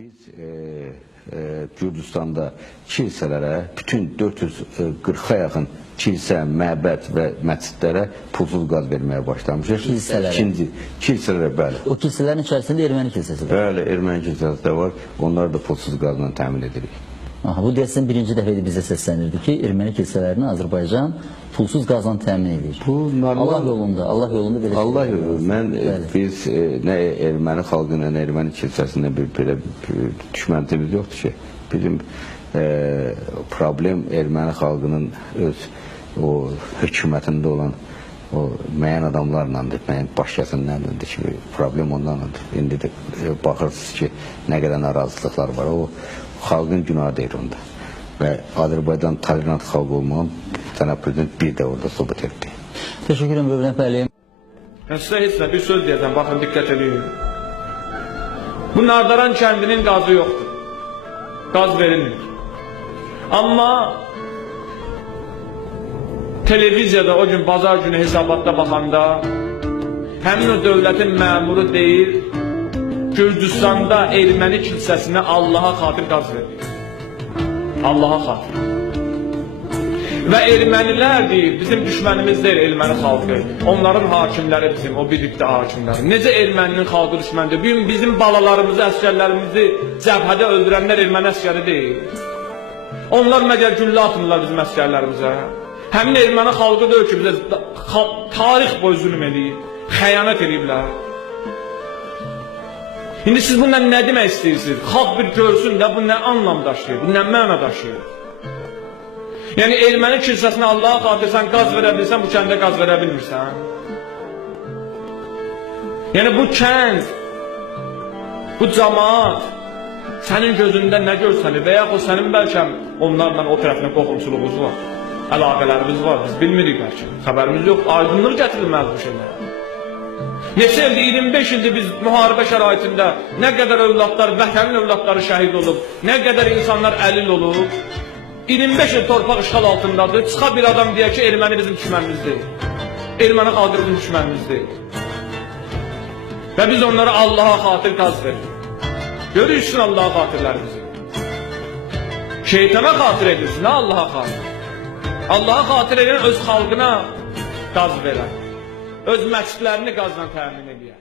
Biz Gürcüstanda kilsələrə, bütün 440'a yaxın kilsə, məbəd və məscidlərə pulsuz qaz verməyə başlamışıq. Kilsələrə? Kilsələrə, bəli. O kilsələrin içərisində erməni kilsəsi var. Bəli, erməni kilsəsi də var. Onları da pulsuz qazla təmin edirik. Aha, bu deyəsən birinci dəfə bizə səslənirdi ki, erməni kilsələrini Azərbaycan pulsuz qazla təmin edir. Bu normal. Allah yolunda belə Allah yolunda. Biz nə erməni xalqına, nə erməni kilsəsinə belə düşmənçiliğimiz yoxdur ki. Bizim problem erməni xalqının öz o hökumətində olan o müəyyən adamlarlandır, müəyyən başkasındandır ki, problem ondandır. İndi də baxırsınız ki, nə qədər narazılıqlar var. O xalqın günahı deyir onda. Və Azərbaycan tolerant xalq olmağın cənab prezident bir də orada sübut etdi. Təşəkkür ederim Bövlən Fəli. Sizə heç nə bir söz deyəcəm, baxın diqqət edin. Bu Nardaran kəndinin qazı yoxdur. Qaz verilmir. Amma televiziyada o gün bazar günü hesabatda baxanda həmin o dövlətin məmuru deyir, Gürcüstanda erməni kilsəsinə Allaha xatir qaz verir. Allaha xatir. Və ermənilər deyir, bizim düşmənimiz deyil erməni xalqı. Onların hakimləri bizim, o birlikdə hakimləri. Necə erməninin xalqı düşməndir? Bugün bizim balalarımızı, əskərlərimizi cəbhədə öldürənlər erməni əskəri deyil. Onlar məgər güllə atmırlar bizim əskərlərimizə. Həmin erməni xalqı deyir ki, bizə tarix boyu zülm edib, xəyanət ediblər. İndi siz bundan nə demək istəyirsiniz? Xalq bir görsün də bu nə anlam daşıyır, bu nə məna daşıyır? Yəni erməni kilsəsinə Allaha xatir sən qaz verə bilsən, bu kəndə qaz verə bilmirsən. Yəni bu kənd, bu cəmaat sənin gözündə nə görsənir və yaxud sənin bəlkə onlarla o tərəfinə qoxumçuluğumuz var, əlaqələrimiz var, biz bilmirik bəlkə, xəbərimiz yox, aydınlıq gətirilməz bu şeylər. Neçə ildir, 25 ildir biz müharibə şəraitində nə qədər övladlar, vətənin övladları şəhid olub, nə qədər insanlar əlil olub, 25 il torpaq işğal altındadır, çıxa bir adam deyək ki, erməni bizim düşmənimizdir, erməni xalqı bizim düşmənimizdir. Və biz onlara Allaha xatir qaz veririk. Görürsün Allaha xatirlərimizi. Şeytana xatir edirsin, nə Allaha xatir? Allaha xatir edən öz xalqına qaz verər. Öz məscidlərini qazla təmin edir.